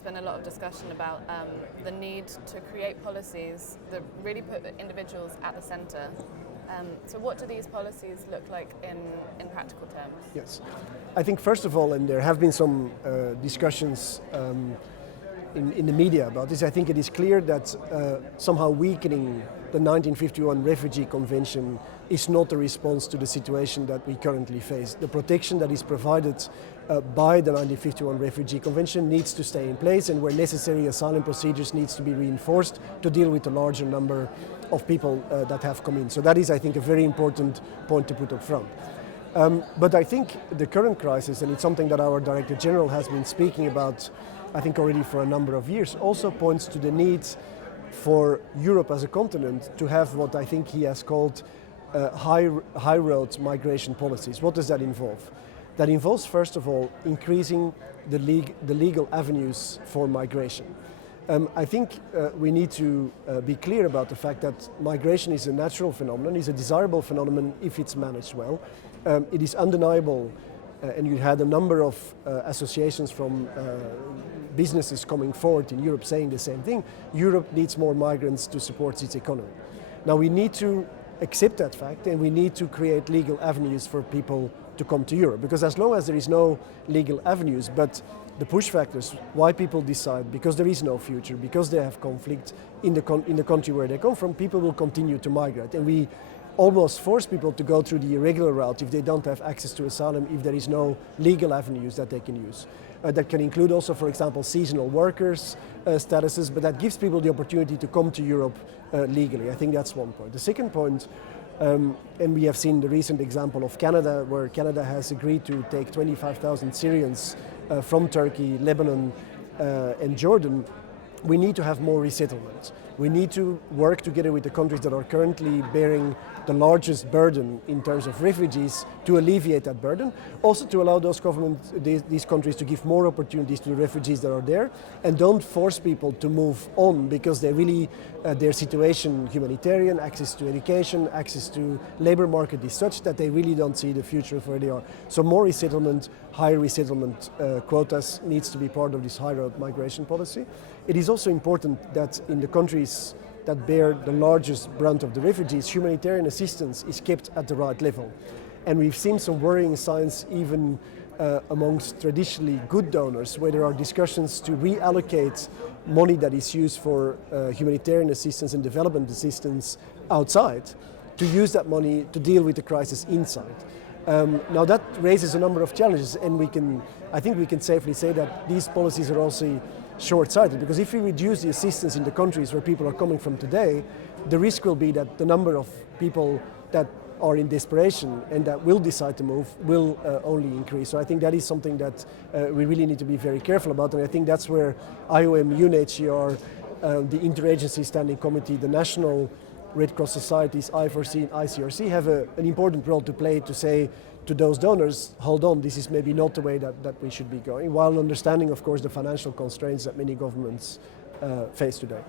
there's been a lot of discussion about the need to create policies that really put the individuals at the centre. So what do these policies look like in practical terms? Yes, I think first of all, and there have been some discussions in the media about this, I think it is clear that somehow weakening the 1951 Refugee Convention is not a response to the situation that we currently face. The protection that is provided by the 1951 Refugee Convention needs to stay in place, and where necessary, asylum procedures needs to be reinforced to deal with the larger number of people that have come in. So that is, I think, a very important point to put up front. But I think the current crisis, and it's something that our Director General has been speaking about, I think already for a number of years, also points to the need for Europe as a continent to have what I think he has called high road migration policies. What does that involve? That involves, first of all, increasing the legal avenues for migration. I think we need to be clear about the fact that migration is a natural phenomenon, is a desirable phenomenon if it's managed well. It is undeniable, and you had a number of associations from businesses coming forward in Europe saying the same thing. Europe needs more migrants to support its economy. Now we need to accept that fact, and we need to create legal avenues for people to come to Europe, because as long as there is no legal avenues, but the push factors, why people decide, because there is no future, because they have conflict in the country where they come from, people will continue to migrate, and we almost force people to go through the irregular route if they don't have access to asylum, if there is no legal avenues that they can use. That can include also, for example, seasonal workers statuses, but that gives people the opportunity to come to Europe legally. I think that's one point. The second point, and we have seen the recent example of Canada, where Canada has agreed to take 25,000 Syrians from Turkey, Lebanon, and Jordan. We need to have more resettlement. We need to work together with the countries that are currently bearing the largest burden in terms of refugees to alleviate that burden. Also to allow those governments, these countries, to give more opportunities to the refugees that are there, and don't force people to move on because they really, their situation, humanitarian, access to education, access to labor market is such that they really don't see the future of where they are. So more resettlement, higher resettlement quotas needs to be part of this high road migration policy. It is also important that in the countries that bear the largest brunt of the refugees, humanitarian assistance is kept at the right level. And we've seen some worrying signs even amongst traditionally good donors, where there are discussions to reallocate money that is used for humanitarian assistance and development assistance outside, to use that money to deal with the crisis inside. Now that raises a number of challenges, and I think we can safely say that these policies are also short-sighted, because if we reduce the assistance in the countries where people are coming from today, the risk will be that the number of people that are in desperation and that will decide to move will only increase. So I think that is something that we really need to be very careful about, and I think that's where IOM, UNHCR, the Interagency Standing Committee, the National Red Cross Societies, I4C and ICRC have an important role to play to say to those donors, hold on, this is maybe not the way that we should be going, while understanding, of course, the financial constraints that many governments face today.